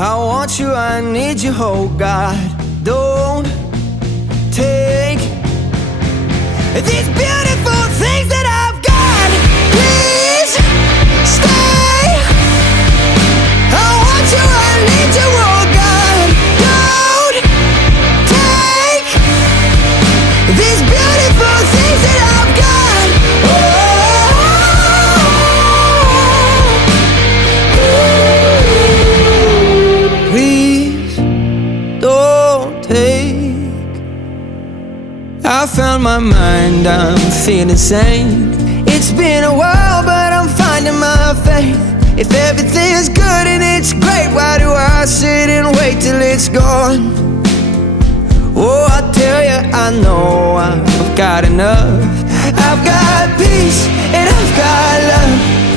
I want you, I need you, oh God. Don't take these beautiful things that I've got. Please stay. I want you, I need you, oh God. Don't take these beautiful things that I've got. Please don't take. I found my mind, I'm feeling sane. It's been a while, but I'm finding my faith. If everything's good and it's great, why do I sit and wait till it's gone? Oh, I tell you, I know I've got enough. I've got peace and I've got love.